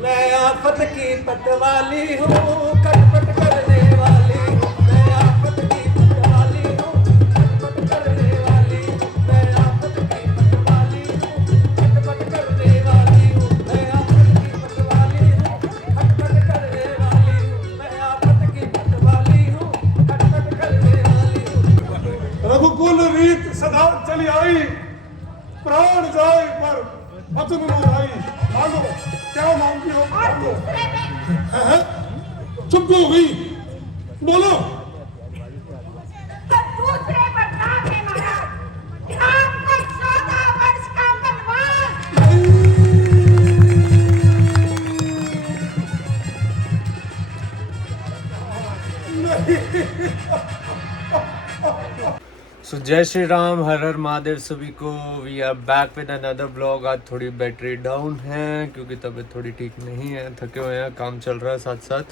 मैं आफत की पटवाली हूँ, खटपट करने वाली हूँ। मैं आफत की पटवाली हूँ, खटपट करने वाली हूँ। मैं आफत की पटवाली हूँ, खटपट करने वाली हूँ। मैं आफत की पटवाली हूँ, खटपट करने वाली हूँ। मैं आफत की पटवाली हूँ, खटपट करने वाली हूँ। रघुकुल रीत सदा चली आई, प्राण जाए पर वचन न आई। मांगो, क्या मांगती हो? मांगो। हैं? चुप क्यों हो गई? बोलो। दूसरे वरदान में महाराज, राम को 14 वर्ष का वनवास। सो जय श्री राम, हर हर महादेव सभी को। We are back with another blog. आज थोड़ी बैटरी डाउन है क्योंकि तबीयत थोड़ी ठीक नहीं है, थके हुए हैं, काम चल रहा है साथ साथ।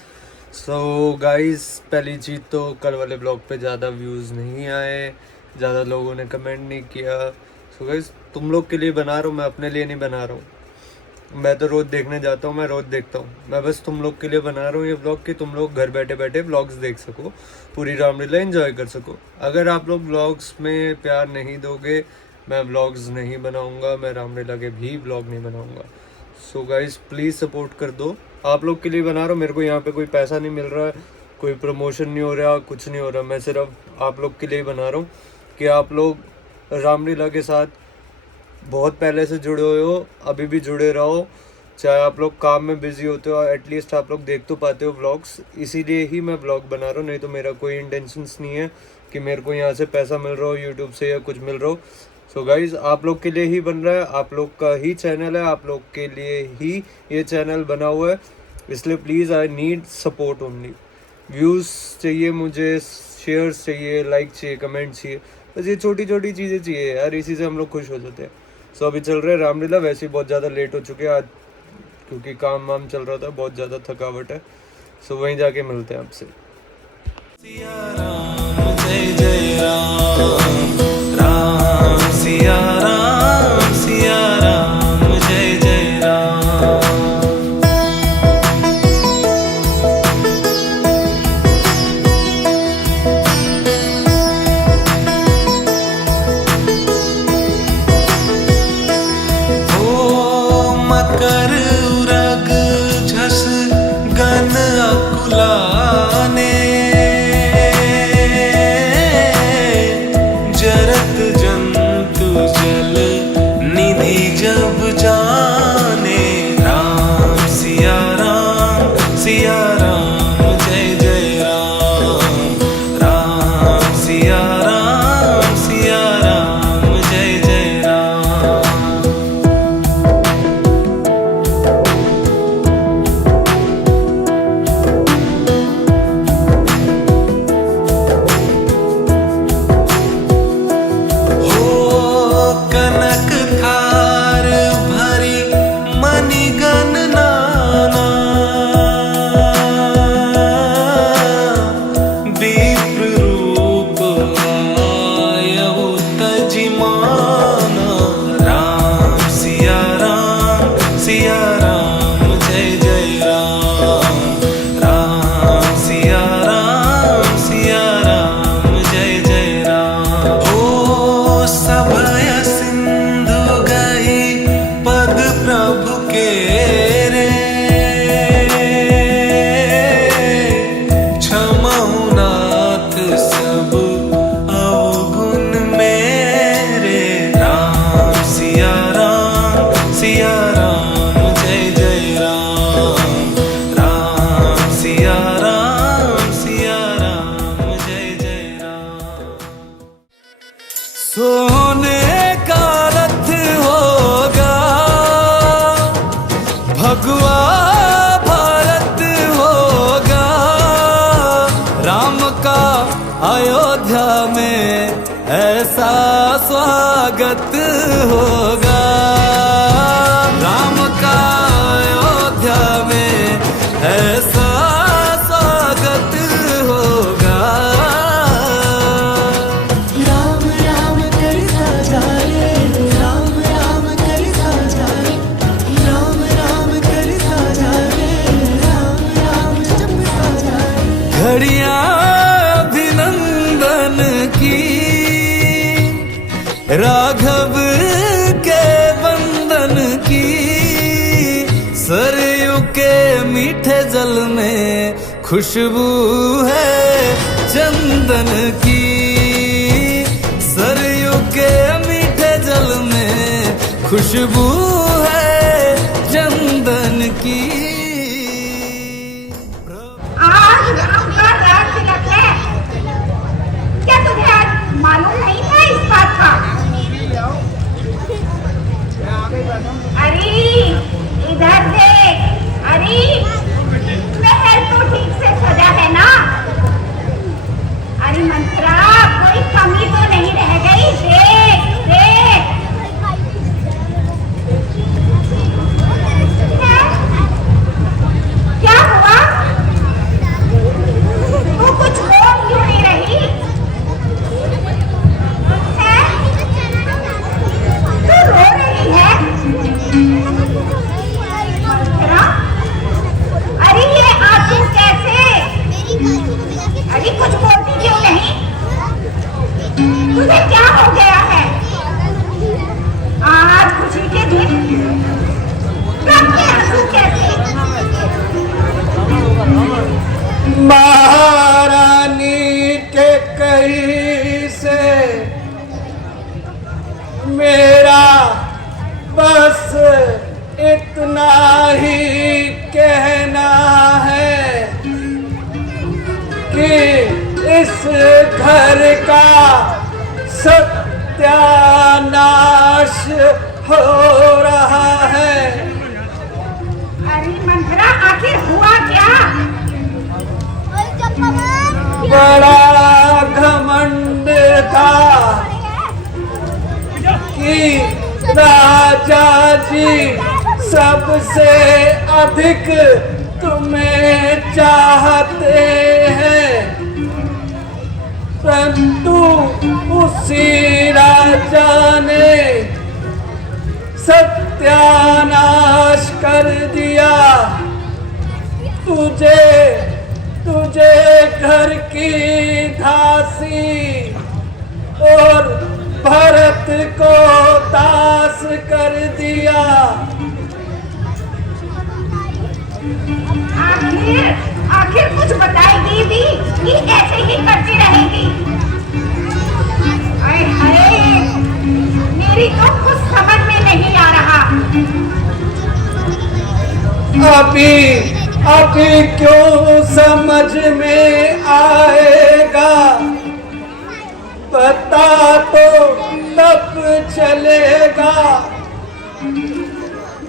सो गाइस, पहली चीज़ तो कल वाले ब्लॉग पे ज़्यादा व्यूज़ नहीं आए, ज़्यादा लोगों ने कमेंट नहीं किया। सो गाइस, तुम लोग के लिए बना रहा हूँ, मैं अपने लिए नहीं बना रहा हूँ। मैं तो रोज़ देखने जाता हूँ, मैं रोज़ देखता हूँ। मैं बस तुम लोग के लिए बना रहा हूँ ये व्लॉग कि तुम लोग घर बैठे बैठे व्लॉग्स देख सको, पूरी रामलीला एंजॉय कर सको। अगर आप लोग व्लॉग्स में प्यार नहीं दोगे, मैं व्लॉग्स नहीं बनाऊँगा, मैं रामलीला के भी व्लॉग नहीं बनाऊँगा। सो गाइस, प्लीज़ सपोर्ट कर दो। आप लोग के लिए बना रहा हूँ, मेरे को यहाँ पे कोई पैसा नहीं मिल रहा है, कोई प्रमोशन नहीं हो रहा, कुछ नहीं हो रहा। मैं सिर्फ आप लोग के लिए बना रहा हूँ कि आप लोग रामलीला के साथ बहुत पहले से जुड़े हुए हो, अभी भी जुड़े रहो। चाहे आप लोग काम में बिजी होते हो, एटलीस्ट आप लोग देख तो पाते हो व्लॉग्स, इसीलिए ही मैं व्लॉग बना रहा हूँ। नहीं तो मेरा कोई इंटेंशंस नहीं है कि मेरे को यहाँ से पैसा मिल रहा हो यूट्यूब से या कुछ मिल रहा हो। सो गाइज, आप लोग के लिए ही बन रहा है, आप लोग का ही चैनल है, आप लोग के लिए ही ये चैनल बना हुआ है। इसलिए please, I need support only. Views चाहिए मुझे, शेयर्स चाहिए, लाइक चाहिए, कमेंट चाहिए, बस ये छोटी छोटी चीज़ें चाहिए यार, इसी से हम लोग खुश हो जाते हैं। सो अभी चल रहे हैं रामलीला। वैसे ही बहुत ज़्यादा लेट हो चुके हैं आज, क्योंकि काम वाम चल रहा था, बहुत ज़्यादा थकावट है। सो वहीं जाके मिलते हैं आपसे। सिया राम जय जय राम, राम सिया राम, सिया राम जय जय राम। ओ मकर उरग झस गन अकुलाने, जरत जंतु जल निधि जब जाने। राम सिया राम, सिया राम जय जय राम, राम सिया राम, सिया राम जय जय राम। कनक थार भरी मणिगण नाना, विप्र रूप आयहु तजिमाना। राम सिया राम, सिया राम जय जय राम, राम सिया राम, सिया राम जय जय राम। ओ सभय सिंधु गई पद प्रभु के रे, क्षमहु नाथ सब अवगुण मेरे। राम सिया राम, सिया राम जय जय राम, राम सिया राम, सिया राम जय जय राम। सोने का रथ होगा, भगवा भारत होगा, राम का अयोध्या में ऐसा स्वागत होगा। राम का अयोध्या में ऐसा स्वागत होगा। राम राम करता जाए, राम राम करता जाए, राम राम करता जाए, सरयू के मीठे जल में खुशबू है चंदन की, सरयू के मीठे जल में खुशबू है चंदन की। आज राम का राज तिलक है, क्या तुझे आज मालूम नहीं था इस बात का? अरे इधर देख, अरे महल तो ठीक से सजा है ना? अरे मंत्रा, कोई कमी तो नहीं रह गई? देख देख। है? क्या हुआ? तू कुछ बोल क्यों नहीं रही? है? तू रो रही है? मंत्रा, अरे ये आंसू कैसे? अरे कुछ बोलती क्यों नहीं? तुझे क्या हो गया है? आज खुशी के दिन गम के आंसू कैसे? महारानी के कहीं से मेरा बस इतना ही कहना है कि इस घर का सत्यानाश हो रहा है। अरे मंत्रा, आखिर हुआ क्या? बड़ा घमंड था कि राजा जी सबसे अधिक तुम्हें चाहते हैं, परंतु उसी राजा ने सत्यानाश कर दिया। तुझे घर की दासी और भरत को दास कर दिया। आखिर कुछ बताएगी भी कि ऐसे ही करती रहेगी? अरे हरे, मेरी तो कुछ समझ में नहीं आ रहा। अभी क्यों समझ में आएगा, पता तो तब चलेगा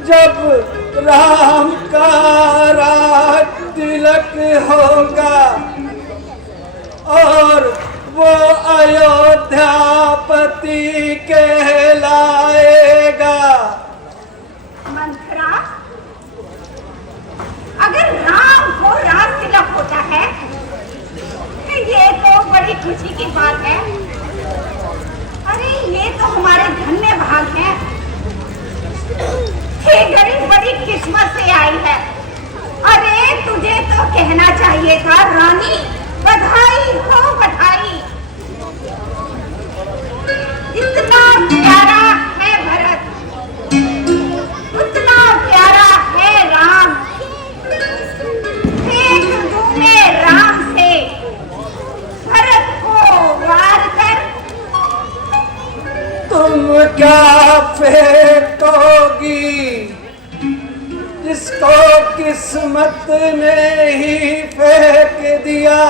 जब राम का राज तिलक होगा और वो अयोध्यापति कहलाएगा। मंत्रा, अगर राम को राज तिलक होता है, ये तो बड़ी खुशी की बात है। अरे ये तो हमारे धन्य भाग है। ये घड़ी बड़ी किस्मत से आई है। अरे तुझे तो कहना चाहिए था रानी, बधाई हो बधाई। इतना प्यारा है भरत, उतना प्यारा है राम। एक दूने राम से भरत को वार कर तुम क्या फेंकोगी जिसको किस्मत ने ही फेंक दिया।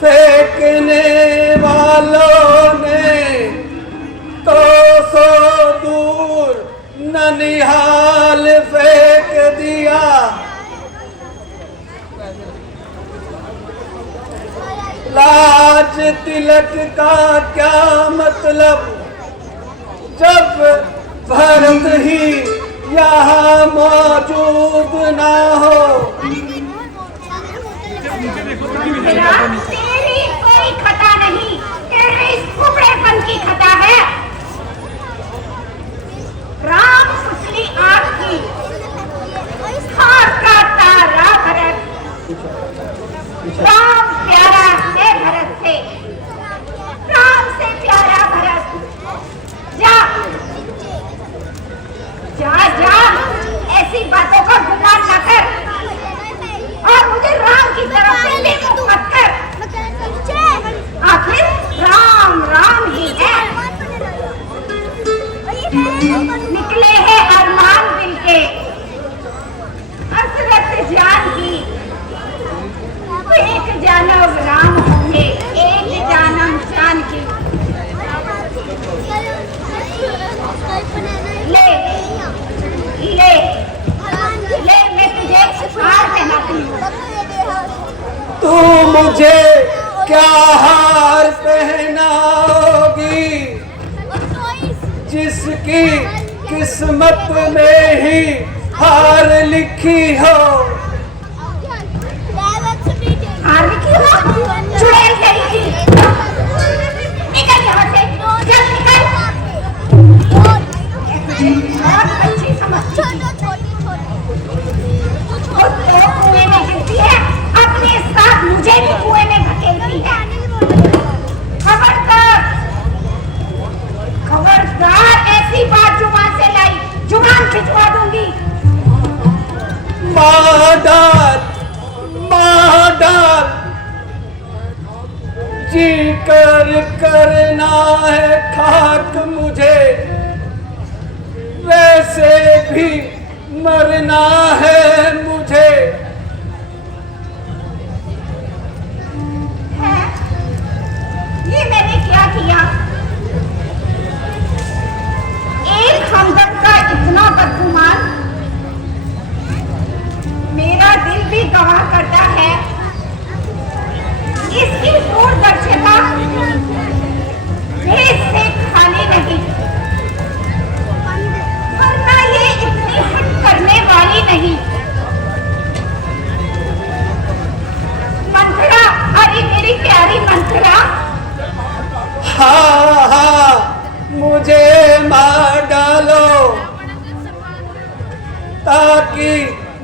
फेंकने वालों ने कोसों दूर ननिहाल फेंक दिया। लाज तिलक का क्या मतलब जब भरत ही यहाँ मौजूद ना हो। तेरी कोई खता नहीं, तेरे इस कुबड़ेपन की खता है। राम सुसली आंख की खाक का तारा भरत, राम प्यारा है भरत से, राम से प्यारा भरत। जा जा जा तू मुझे क्या हार पहनाओगी, जिसकी किस्मत में ही हार लिखी हो। हार लिखी हो? चुड़ैल तेरी थी। निकल यहाँ से, चल निकल। बहुत अच्छी समझती खुद तो कुएं में गिरती है, अपने साथ मुझे भी कुएं में धकेलती है। खबरदार, खबरदार ऐसी बात जुबान से लाई, जुबान खिंचवा दूंगी। मार डाल, मार डाल, जी कर करना है खाक मुझे, वैसे भी मरना है मुझे। है? ये मैंने क्या किया? एक हमदर्द का इतना बदगुमान, मेरा दिल भी गवाह करता है इसकी दूरदर्शिता भेद से खाली नहीं, वरना ये इतनी हट करने वाली नहीं। मंथरा, अरे मेरी प्यारी मंथरा, हाँ हाँ, मुझे मार डालो ताकि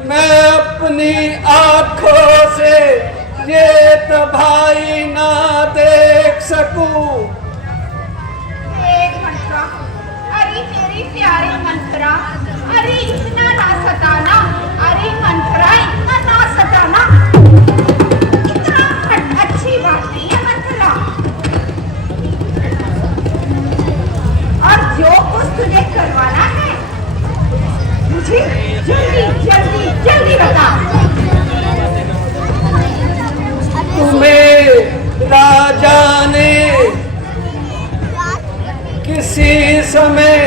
मैं अपनी आंखों से ये तबाही ना देख सकूं। एक मंथरा, अरे मेरी प्यारी मंथरा, अरे इतना ना सताना, अरे मंथरा इतना ना सताना, इतना अच्छी बात नहीं है मंथरा। और जो कुछ तुझे करवाना है मुझे जल्दी जल्दी जल्दी बता। तुम्हें राजा ने किसी समय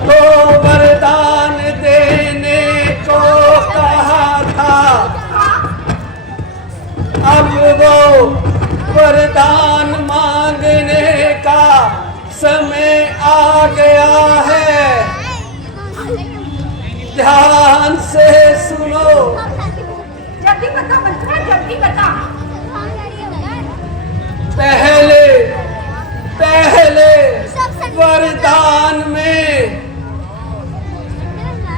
तो वरदान देने को कहा था, अब वो वरदान मांगने का समय आ गया है। ध्यान से सुनो। जल्दी बता मंथरा, जल्दी बता। पहले पहले वरदान में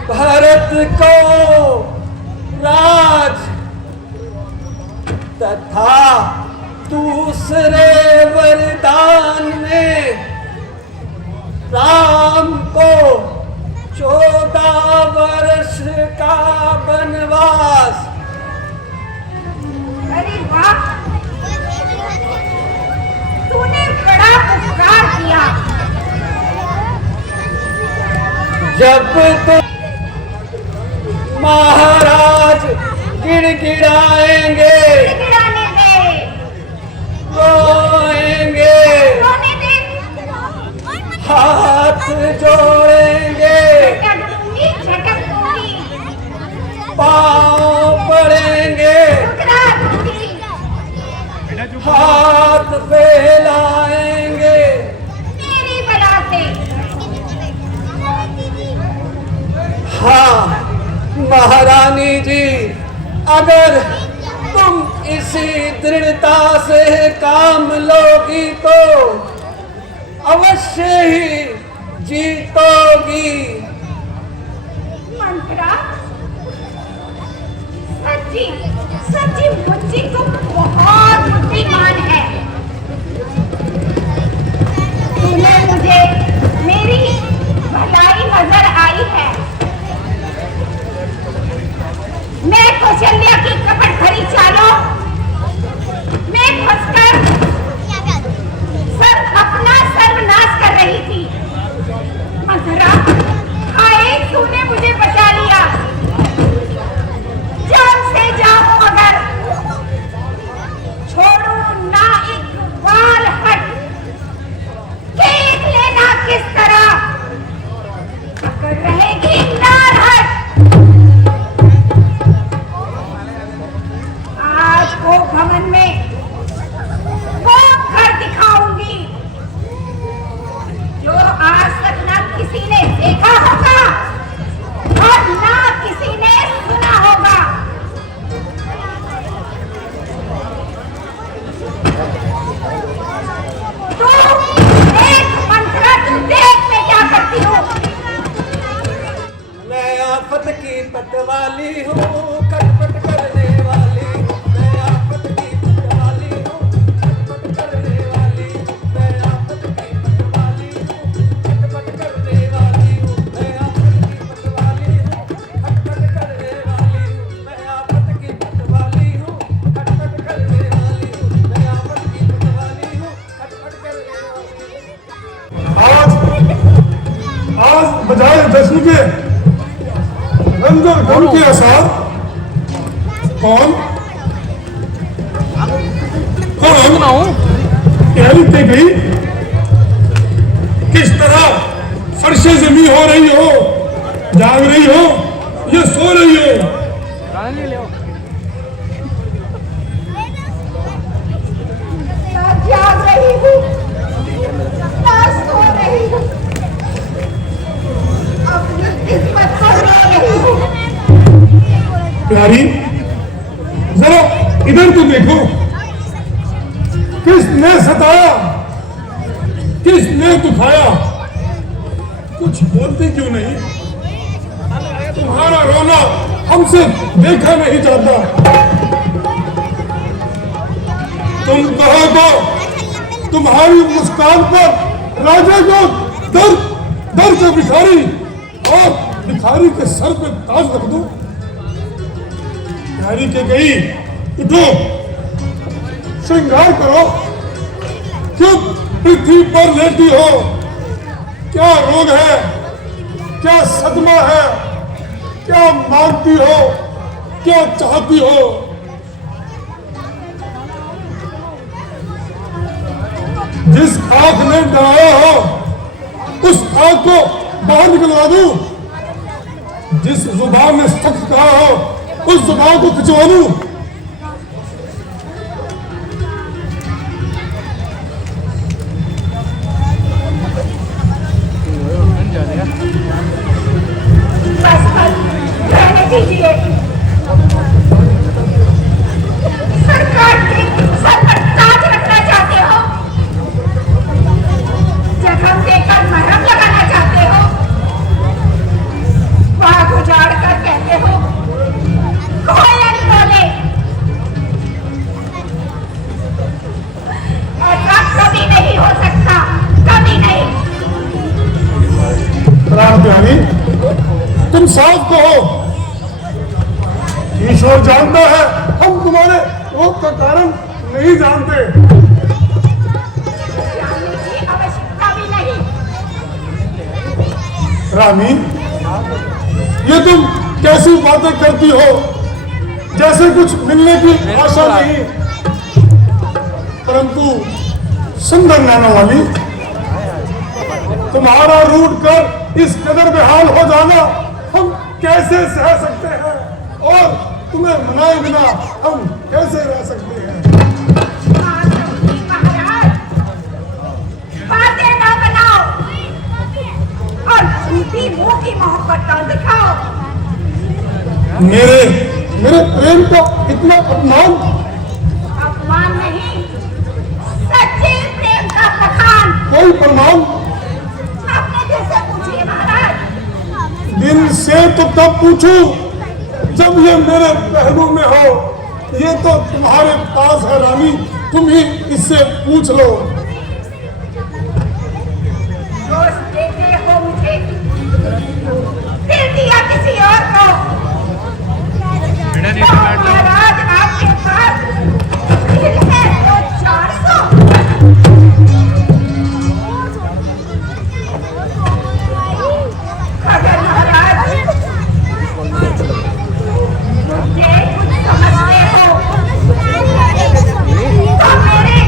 भरत को राज तथा दूसरे वरदान में राम को 14 वर्ष का वनवास। अरे वाह, तूने बड़ा उपकार किया। जब तुम महाराज गिड़गिड़ाएंगे, गिड़गिड़ाने दे, रोएंगे, रोने दे, हाथ जोड़ेंगे, झटक दूंगी, पाँव पड़ेंगे, ठुकरा दूंगी, हाथ फैलाएंगे। तेरी बला से। हाँ महारानी जी, अगर तुम इसी दृढ़ता से काम लोगी तो अवश्य ही जीतोगी। मंथरा, सच्ची सच्ची मुझे तो बहुत बुद्धिमान है। तूने मुझे मेरी भलाई नजर आई है। मैं कौशल्या की कपट भरी चालों में फंसकर अपना सर्वनाश कर रही थी। मंथरा, हाय तूने मुझे बचा लिया। जान से जाऊं अगर, छोड़ू ना एक बाल हट, देख लेना किस तरह अगर रहेगी नारहट। आज वो भवन में की पतवाली हूँ, खटपट करने वाली हूँ, मैं आफत की पतवाली हूँ, खटपट करने वाली हूँ, मैं आफत की पतवाली हूँ, खटपट करने वाली हूँ, मैं आफत की पतवाली हूँ, खटपट करने वाली हूँ, मैं आफत की पतवाली हूँ, खटपट करने वाली हूँ, मैं आफत की पतवाली हूँ, खटपट करने वाली हूँ। आज बजाय जश्न के रंजन गम के आसार कौन कहरी ते गई किस तरह फर्शे जमी हो रही हो, जाग रही हो या सो रही हो? ना जाग रही हूँ, ना सो रही हूँ, अपनी किस्मत को रो रही हूँ। प्यारी जरा इधर तो देखो, किसने सताया, किसने दुखाया? कुछ बोलते क्यों नहीं? तुम्हारा रोना हमसे देखा नहीं जाता। तुम कहो तो तुम्हारी मुस्कान पर राजा को दर्द दर्द का भिखारी और भिखारी के सर पे ताज रख दो। प्यारी के गई, उठो, श्रृंगार करो, क्यों पृथ्वी पर लेटी हो? क्या रोग है, क्या सदमा है, क्या मांगती हो, क्या चाहती हो? जिस आंख ने डराया हो उस आंख को बाहर निकलवा दूं, जिस जुबान ने सख्त कहा हो उस जुबान को खिंचवा दूं। बस बस रहने दीजिए। सरकार के सर पर ताज रखना चाहते हो, जख्म देकर मरहम लगाना चाहते हो, बाग उजाड़ कर कहते हो कोयल बोले। ऐसा कभी नहीं हो सकता, कभी नहीं। राम प्यारी, तुम साफ कहो, ईश्वर जानता है हम तुम्हारे रोग का कारण नहीं जानते। जानने की आवश्यकता भी नहीं। रानी, ये तुम कैसी बातें करती हो, जैसे कुछ मिलने की आशा नहीं, परंतु सुंदर नैनों वाली, तुम्हारा रूठ कर इस कदर बेहाल हो जाना हम कैसे सह सकते हैं, और तुम्हें मनाए बिना हम कैसे रह सकते हैं? महाराज, बातें ना बनाओ और झूठी मुंह की मोहब्बत ना दिखाओ। मेरे प्रेम का इतना अपमान? अपमान नहीं, सच्चे प्रेम का बखान। कोई प्रमाण? अपने दिल से पूछिए महाराज। दिल से तो तब पूछूं जब ये मेरे पहलू में हो। ये तो तुम्हारे पास है रानी, तुम ही इससे पूछ लो। दोस्त देते हो मुझे, फिर दिया किसी और को। महाराज आपके पास दिल है तो 400। अगर महाराज ये कुछ समझते हो तो मेरे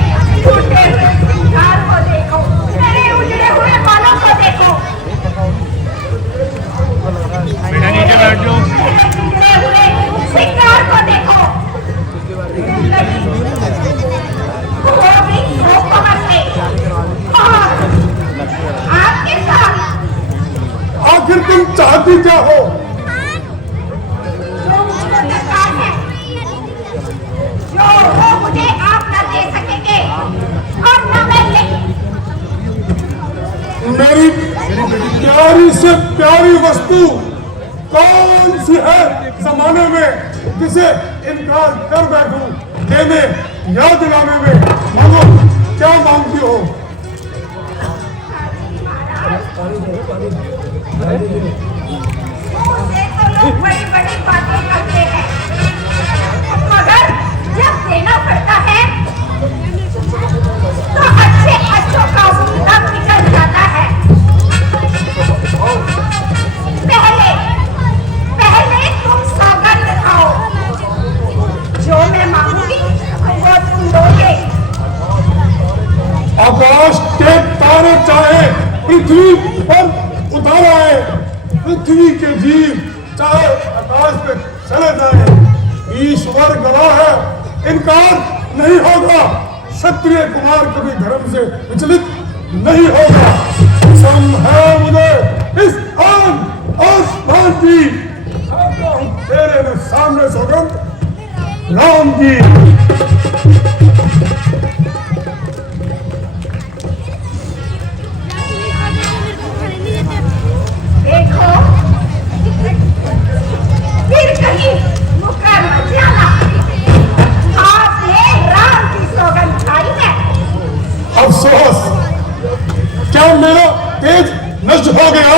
टूटे हुए सिंगार को देखो, मेरे उजड़े हुए बालों को देखो, मेरे उजड़े हुए सिंगार को देखो। वो भी कोमल से और आपके साथ आखिर तुम चाहती क्या हो? जो मुझे दरकार है, जो वो मुझे आप न दे सकेंगे और न मैं ले। मेरी प्यारी से प्यारी वस्तु कौन कौन सी है जमाने में जिसे इनकार कर बैठूं देने या दिलाने में। मांगो क्या मांगती हो। मुझसे तो लोग बड़ी बड़ी बातें करते हैं, मगर जब देना पड़ता है तो अच्छे अच्छों का मुद्दा निकल जाता है। पहले तुम सौगंध खाओ, जो मैं मांगूंगी वो तुम दोगे। आकाश के तारे चाहे पृथ्वी पर उतार आए, पृथ्वी के जीव चाहे आकाश पे चले जाए, ईश्वर गवाह है इनकार नहीं होगा। क्षत्रिय कुमार कभी धर्म से विचलित नहीं होगा। कसम है मुझे इस आसमान की, तेरे में सामने सौगंध राम की। देखो फिर कहीं मुकर मत जाना, आपने राम की सौगंध खाई है। अफसोस, क्या मेरा तेज नष्ट हो गया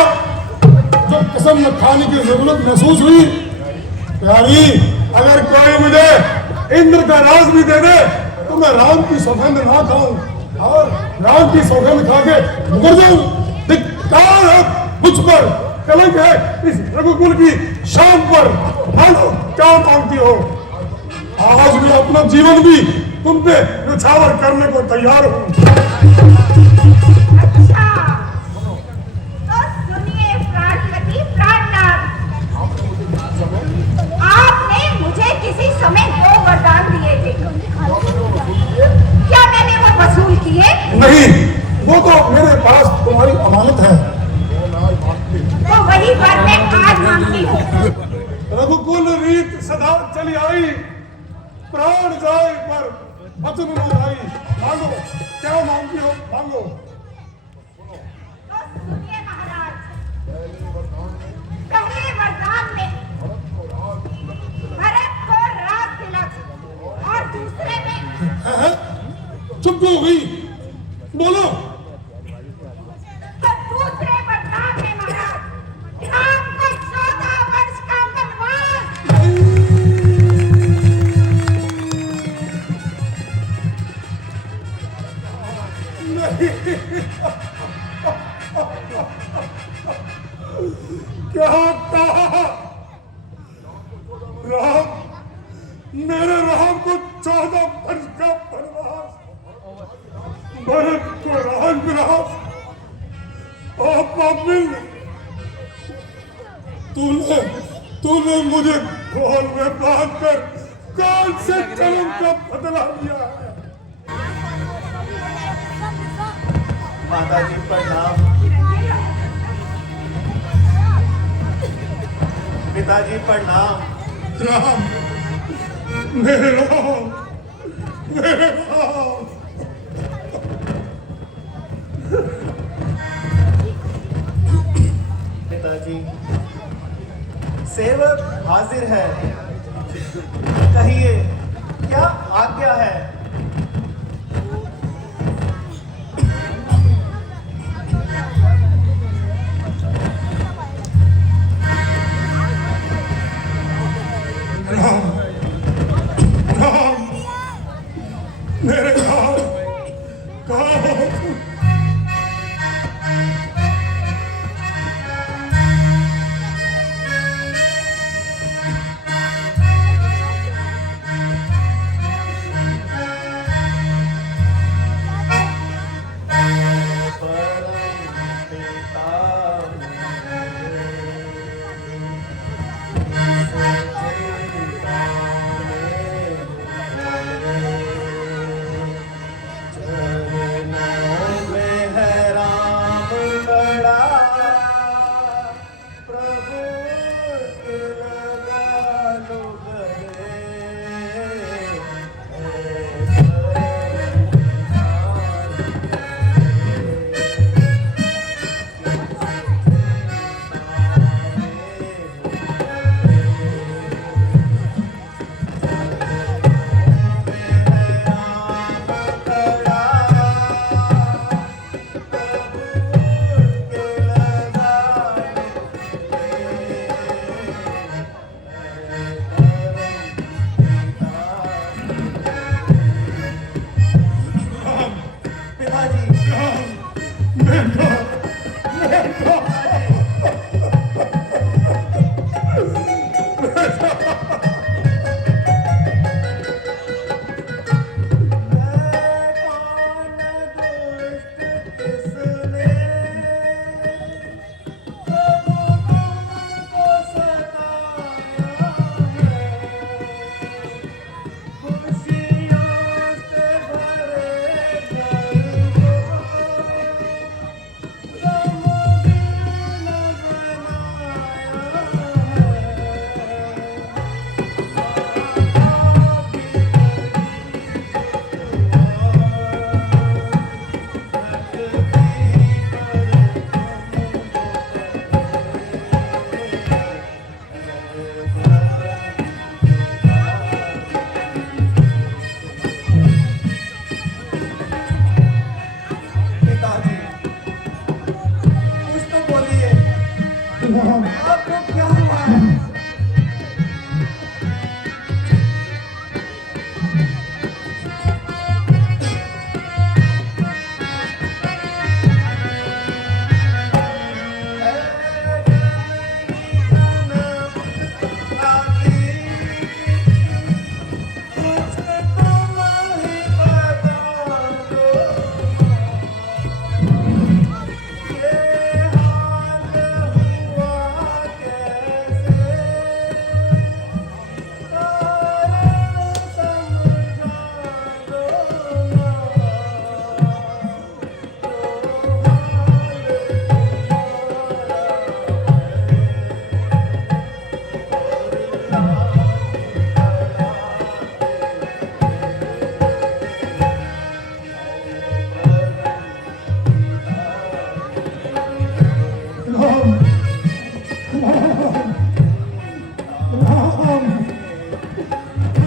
जो कसम न खाने की जरूरत महसूस हुई। प्यारी, अगर कोई मुझे इंद्र का राज भी दे दे तो मैं राम की सौगंध ना खाऊं और राम की सौगंध खा के मुकर जाऊं। धिक्कार है मुझ पर, कलंक है इस रघुकुल की शान पर। मानो क्या मांगती हो। आज मैं अपना जीवन भी तुम पे न्यौछावर करने को तैयार हूं। अच्छा तो सुनिए प्राणपति प्राणनाथ, आपने मुझे किसी समय 2 वरदान दिए थे, क्या मैंने वो वसूल किए? नहीं, वो तो मेरे पास तुम्हारी अमानत है। तो वही वर मैं आज मांगती हूँ। रघुकुल रीत सदा चली आई, प्राण जाए पर वचन न आई। मांगो क्या मांगती हो, मांगो। तो सुनिए महाराज, पहले वरदान में भरत को राज तिलक और दूसरे में चुप क्यों हुई, बोलो। तो दूसरे वरदान में महाराज राम को 14 वर्ष का वनवास। क्या कहा? राम, मेरे राम को 14 वर्ष का वनवास, भरत को राज मिला। ओ पापिल, तूने मुझे खोल में बांध कर कौन से कलम का बदला लिया है। माताजी प्रणाम, पिताजी प्रणाम। राम, मेरे राम, मेरे राम। पिताजी, सेवक हाजिर है, कहिए क्या आज्ञा है। राम, राम, मेरे राम, कहाँ हो तुम?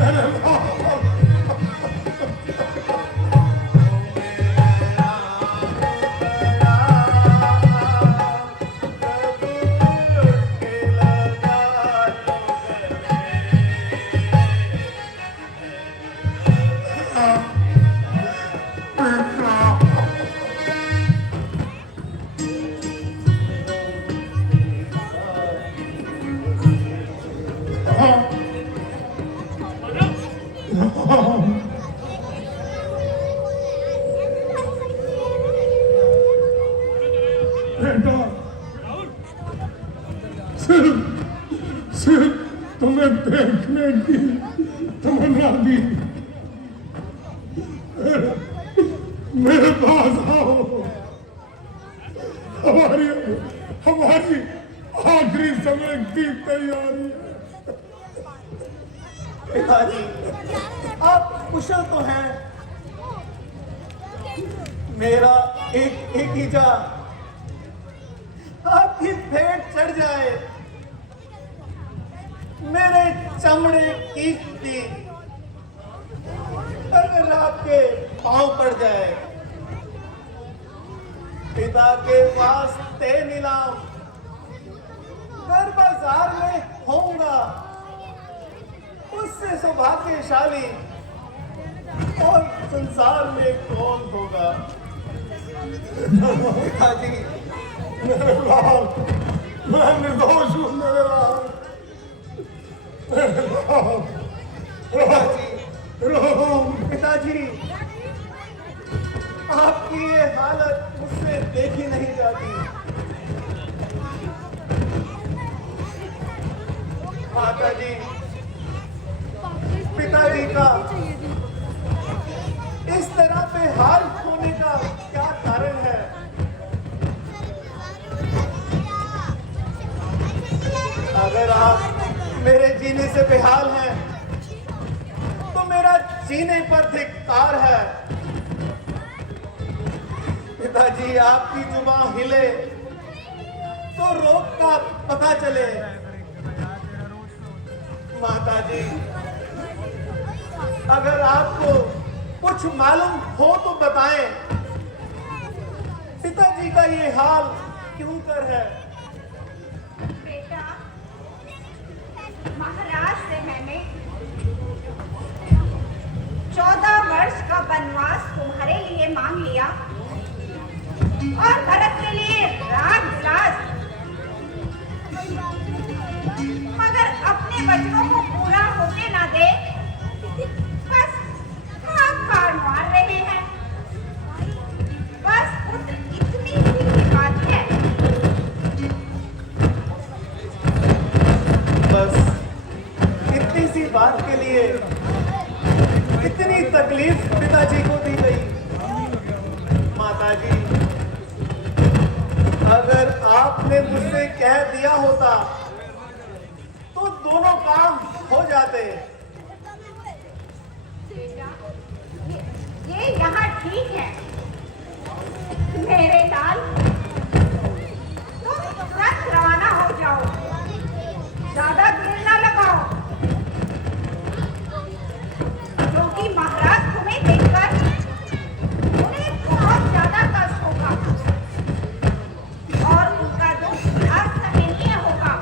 मेरे लाल बेटा सिर्फ तुम्हें देखने की तमन्ना भी मेरे पास आओ हमारी हमारी आखिरी समय की तैयारी है पिताजी आप कुशल तो हैं, मेरा एक एक ईजा आपकी भेंट चढ़ जाए, मेरे चमड़े की थी अगर आपके पांव पड़ जाए, पिता के पास ते नीलाम घर बाजार में होऊंगा, उससे सौभाग्यशाली और संसार में कौन होगा। पिताजी मेरे लाल मैं निर्दोष हूँ मेरे लाल पिताजी आपकी ये हालत मुझसे देखी नहीं जाती। माताजी पिताजी का इस तरह पे हाल होने का क्या कारण है? अगर आप मेरे जीने से बेहाल हैं तो मेरा जीने पर धिक्कार है। पिताजी आपकी जुबान हिले तो रोग का पता चले। माताजी अगर आपको कुछ मालूम हो तो बताएं, पिताजी का ये हाल क्यों कर है? बेटा, महाराज से मैंने 14 वर्ष का वनवास तुम्हारे लिए मांग लिया और भरत के लिए राग विलास, मगर अपने वचनों को पूरा होने ना दे बस कार मार रहे हैं। बस पुत्र इतनी ही बात है। बस इतनी सी बात के लिए इतनी तकलीफ पिताजी को दी गई। माताजी अगर आपने मुझसे कह दिया होता तो दोनों काम हो जाते। ये यहाँ ठीक है मेरे लाल, तुम तुरंत रवाना हो जाओ, ज्यादा देर ना लगाओ, क्योंकि महाराज तुम्हें देखकर उन्हें बहुत ज्यादा कष्ट होगा और उनका दुख असहनीय होगा।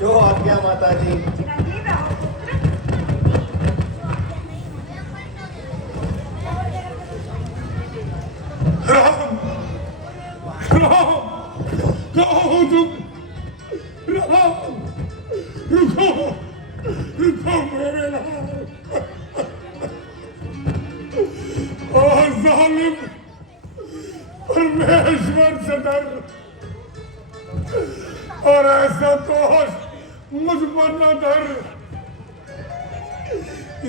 जो आज्ञा माताजी। चिरंजीव रहो पुत्र। राम राम कहो तुम राम रुको रुको मेरे लाल और जालिम परमेश्वर से डर और ऐसा दोष मुझ पर न डर।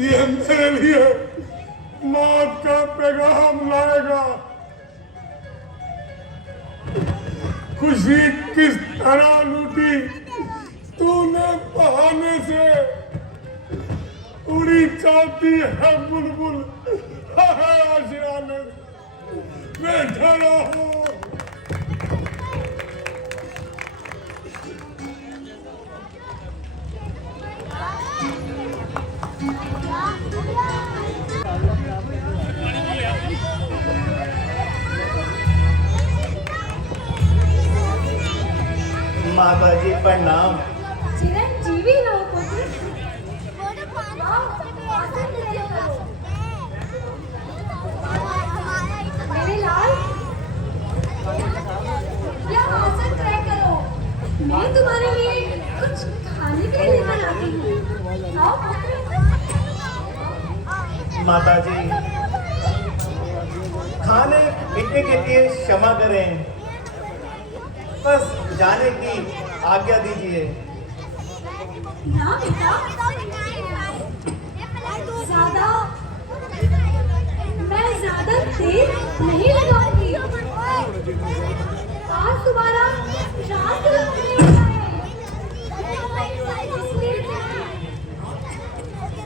ये मेरे लिए मौत का पैगाम लाएगा। खुशी किस तरह लूटी तूने बहाने से, उड़ी चाहती है बुलबुल आशियाने बैठा रहो। प्रणाम। चिरंजीवी रहो पुत्र। मेरे लाल, यह आसन तय करो। मैं तुम्हारे लिए कुछ खाने के लिए लेकर आती हूँ। आओ पुत्र। माताजी, खाने पीने के लिए क्षमा करें, बस जाने की आज्ञा दीजिए। ना बेटा, मैं ज्यादा देर नहीं लगाऊंगी। आज तुम्हारा रात लगने वाला है, इसलिए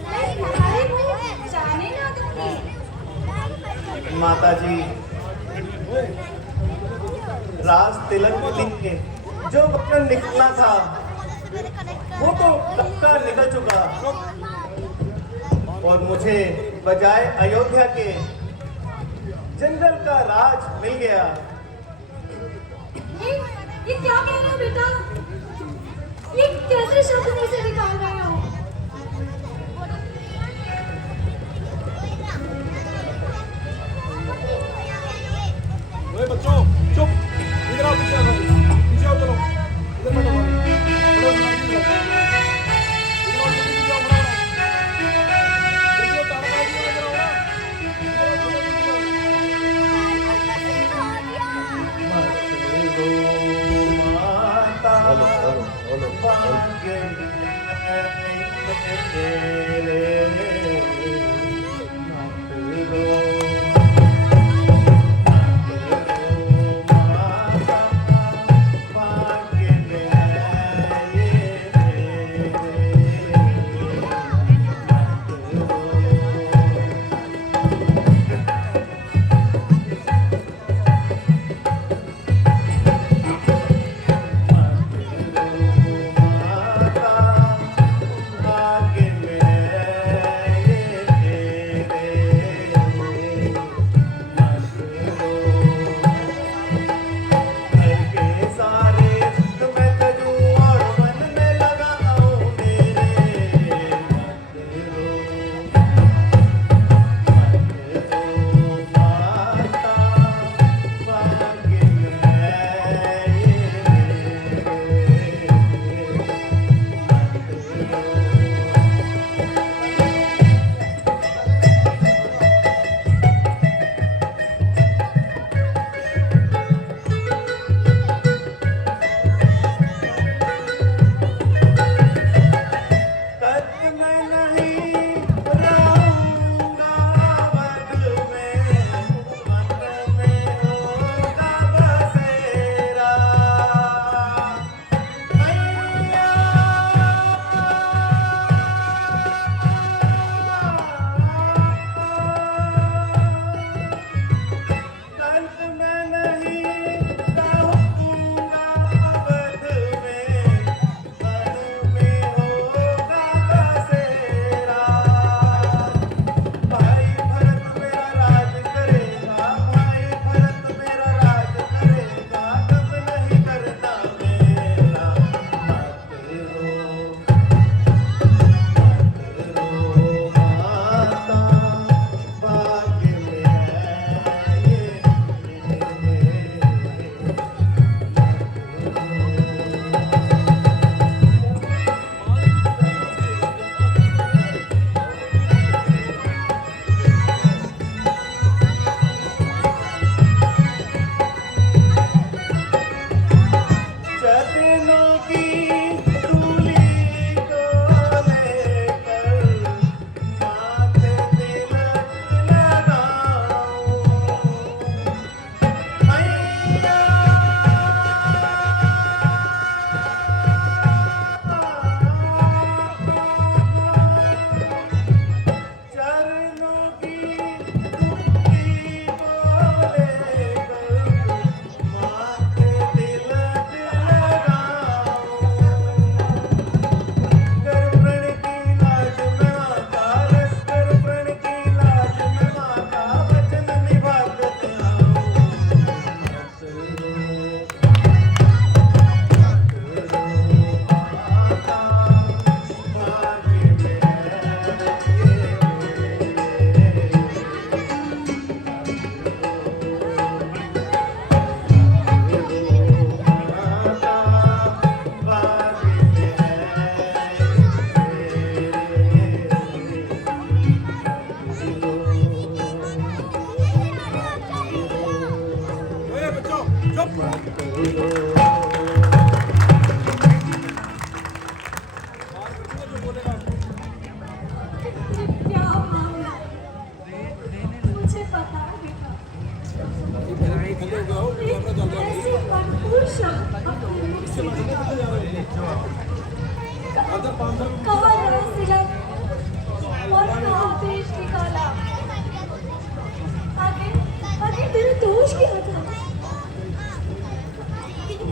मैं तुम्हारे को जाने ना दूंगी। माताजी, राज तिलक के जो वचन निकलना था वो तो कब का निकल चुका, और मुझे बजाय अयोध्या के जंगल का राज मिल गया। ये क्या कह रहे हो बेटा? ये कैसे शब्द मुंह से निकाल रहे हो? ओए बच्चों, चुप। इधर आओ, पीछे आओ, पीछे आओ, चलो। इधर बैठो, बैठो, इधर आओ, जल्दी आओ, जल्दी आओ, तारा भाई, इधर आओ ना। माता भाग्य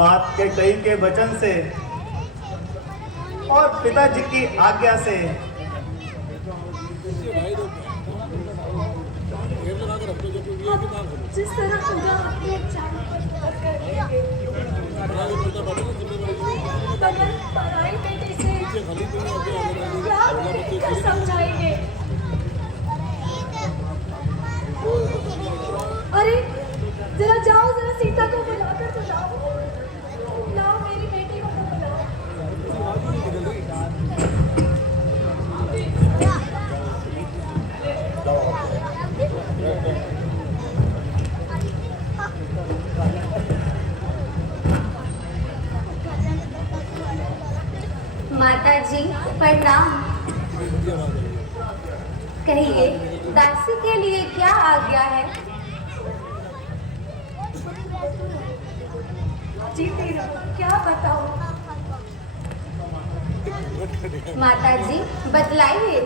मात के कई के वचन से और पिताजी की आज्ञा से जिस तरह खुदा अपने चारों पर बात कर रहे मगर पराई बेटे से क्या कर समझाएंगे। अरे जरा जाओ, जरा सीता को बुलाकर तो लाओ, लाओ मेरी बेटी को तो बुलाओ। माता जी प्रणाम। कहिए दासी के लिए क्या आज्ञा है? जीती रहो, क्या बताओ। माता जी बतलाइए।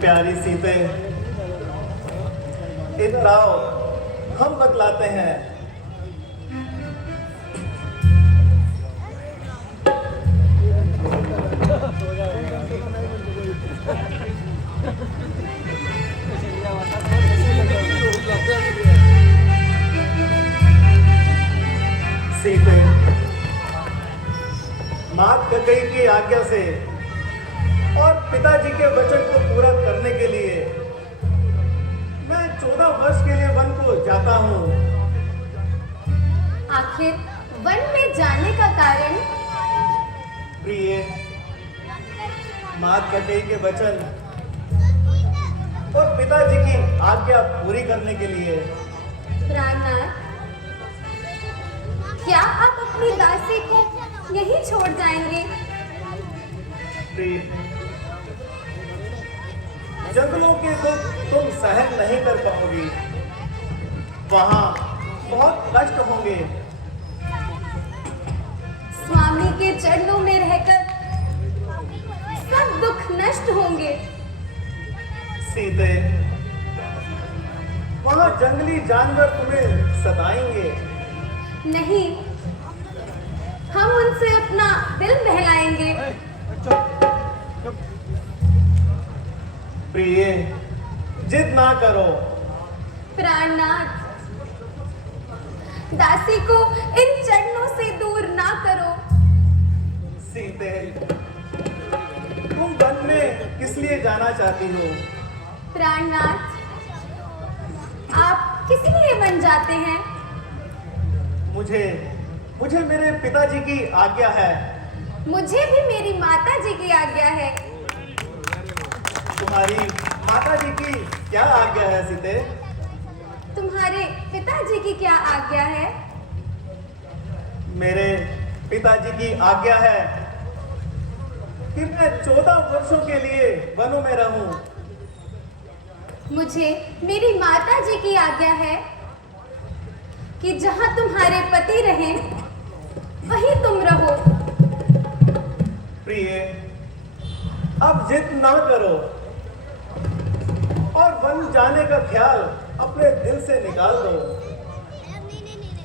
प्यारी सीते, इतराओ हम बतलाते हैं। सीते, मात ककई की आज्ञा से और पिताजी के वचन को पूरा करने के लिए मैं 14 वर्ष के लिए वन को जाता हूँ। आखिर वन में जाने का कारण? प्रिय, मात ककई के वचन और पिताजी की आज्ञा पूरी करने के लिए। प्राणनाथ, क्या आप अपनी दासी को यहीं छोड़ जाएंगे? प्रिय, जंगलों के दुख तुम सहन नहीं कर पाओगी, वहां बहुत कष्ट होंगे। स्वामी के चरणों में रहकर सब दुख नष्ट होंगे। सीते, वहां जंगली जानवर तुम्हें सताएंगे। नहीं, हम उनसे अपना दिल बहलाएंगे। प्रिय, जिद ना करो। प्राणनाथ, दासी को इन चरणों से दूर ना करो। सीते, तुम वन में किस लिए जाना चाहती हो? प्राणनाथ, आप किस लिए बन जाते हैं? मुझे मेरे पिताजी की आज्ञा है। मुझे भी मेरी माता जी की आज्ञा है। तुम्हारी माता जी की क्या आज्ञा है सीते? तुम्हारे पिताजी की क्या आज्ञा है? मेरे पिताजी की आज्ञा है कि मैं 14 वर्षों के लिए वनों में रहूं। मुझे मेरी माता जी की आज्ञा है कि जहां तुम्हारे पति रहें वहीं तुम रहो। प्रिय, अब जिद ना करो और वन जाने का ख्याल अपने दिल से निकाल दो।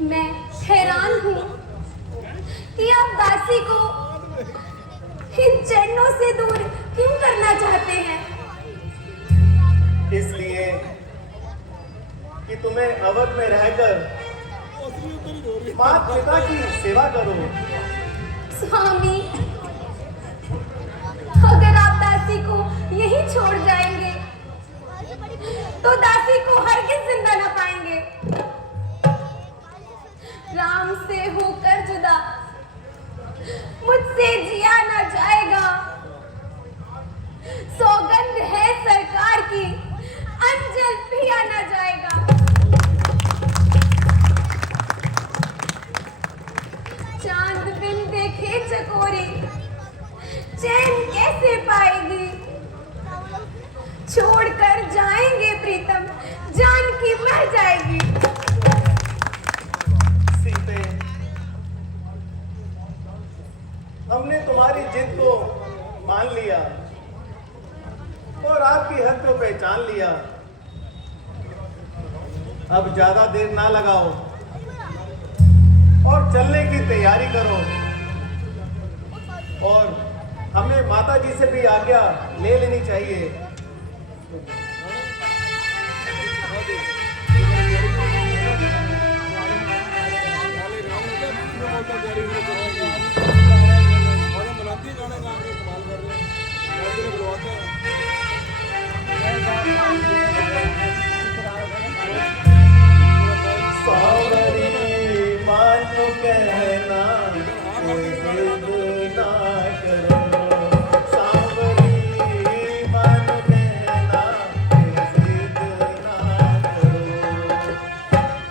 मैं हैरान हूं कि आप दासी को इन चरणों से दूर क्यों करना चाहते हैं? इसलिए कि तुम्हें अवध में रहकर माता पिता की सेवा करो। स्वामी, अगर आप दासी को यहीं छोड़ जाएंगे तो दासी को हरगिज़ जिंदा न पाएंगे। राम से होकर जुदा मुझसे जिया न जाएगा। सौगंध है सरकार की, अंजल पिया न जाएगा। चांद बिन देखे चकोरी चैन कैसे पाएगी? छोड़कर जाएंगे प्रीतम, जान की मर जाएगी। सीते, हमने तुम्हारी जिद को मान लिया और आपकी हद को पहचान लिया। अब ज्यादा देर ना लगाओ और चलने की तैयारी करो। और हमें माता जी से भी आज्ञा ले लेनी चाहिए। सावरी मानो कहना जिद ना करो। सावरी मानो कहना जिद ना करो।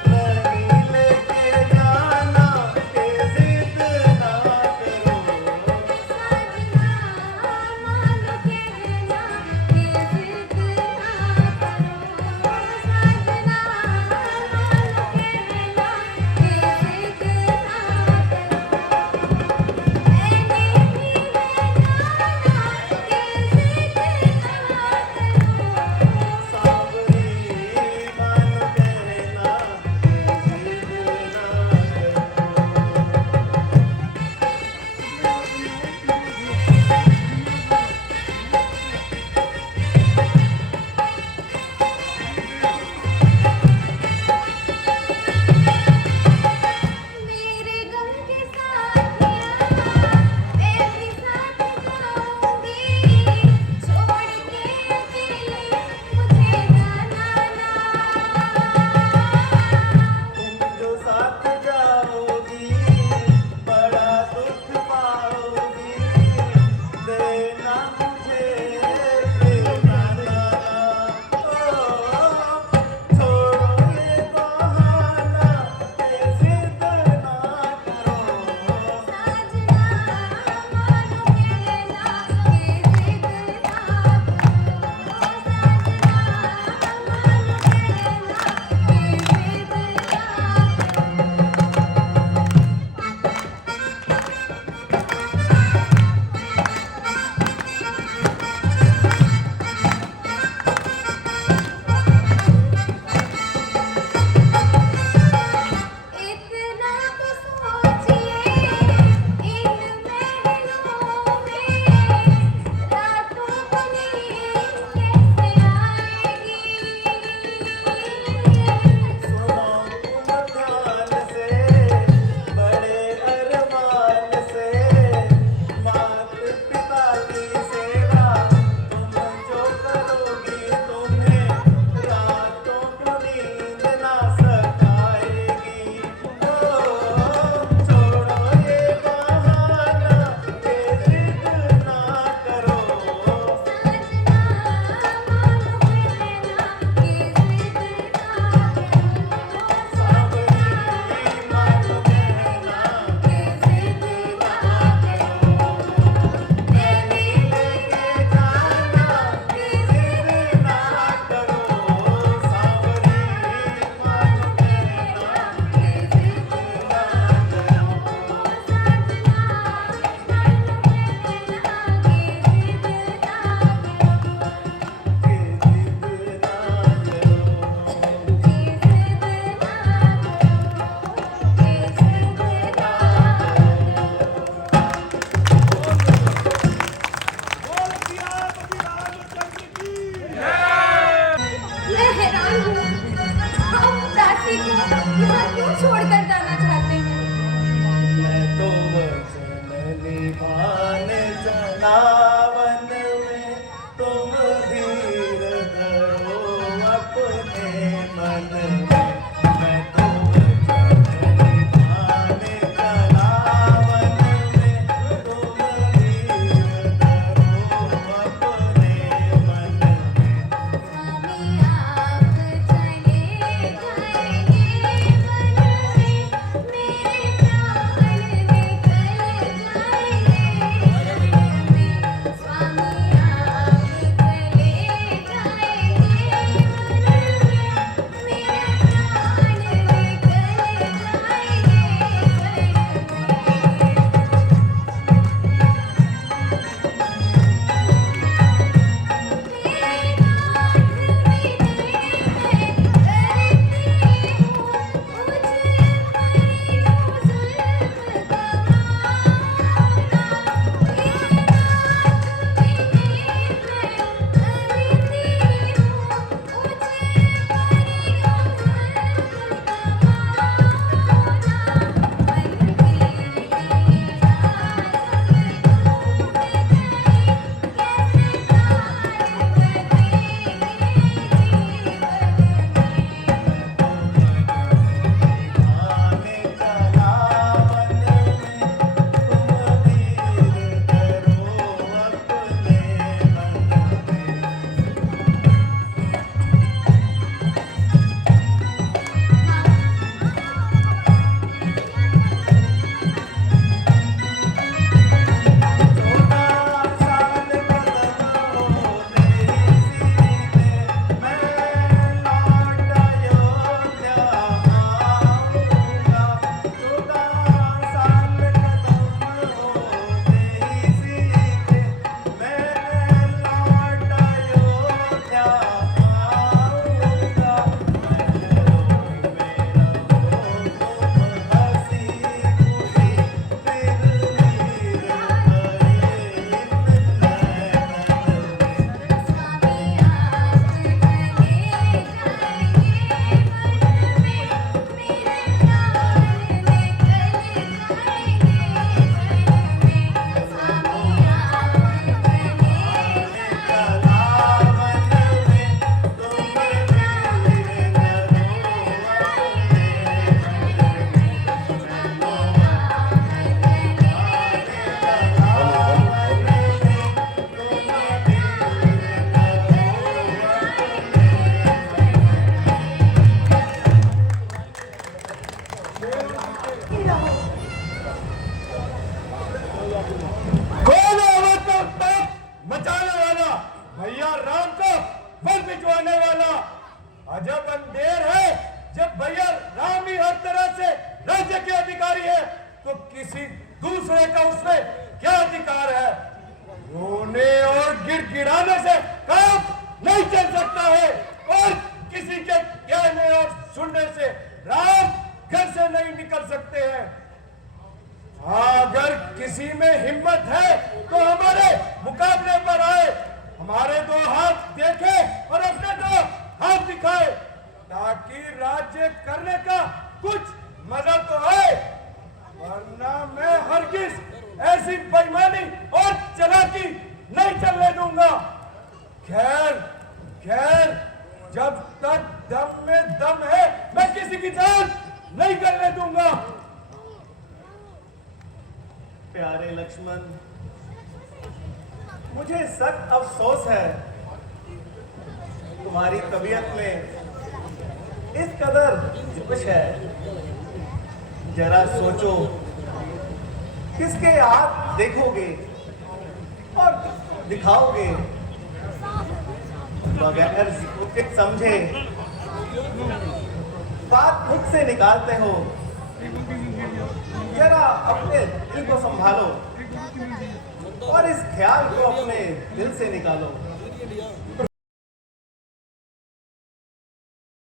नहीं लेके जाना जिद ना करो। का उसमें क्या अधिकार है? रोने और गिड़गिड़ाने से काम नहीं चल सकता है और किसी के कहने और सुनने से राम घर से नहीं निकल सकते हैं। अगर किसी में हिम्मत है तो हमारे मुकाबले पर आए, हमारे दो हाथ देखे और अपने दो हाथ दिखाए, ताकि राज्य करने का कुछ मजा तो आए, वरना मैं हरगिज ऐसी बेईमानी और चालाकी नहीं चलने दूंगा। खैर खैर, जब तक दम में दम है मैं किसी की जान नहीं करने दूंगा। प्यारे लक्ष्मण, मुझे सख्त अफसोस है तुम्हारी तबीयत में इस कदर जोश है। जरा सोचो, किसके हाथ देखोगे और दिखाओगे? बगैर सोचे समझे बात खुद से निकालते हो। जरा अपने दिल को संभालो और इस ख्याल को अपने दिल से निकालो।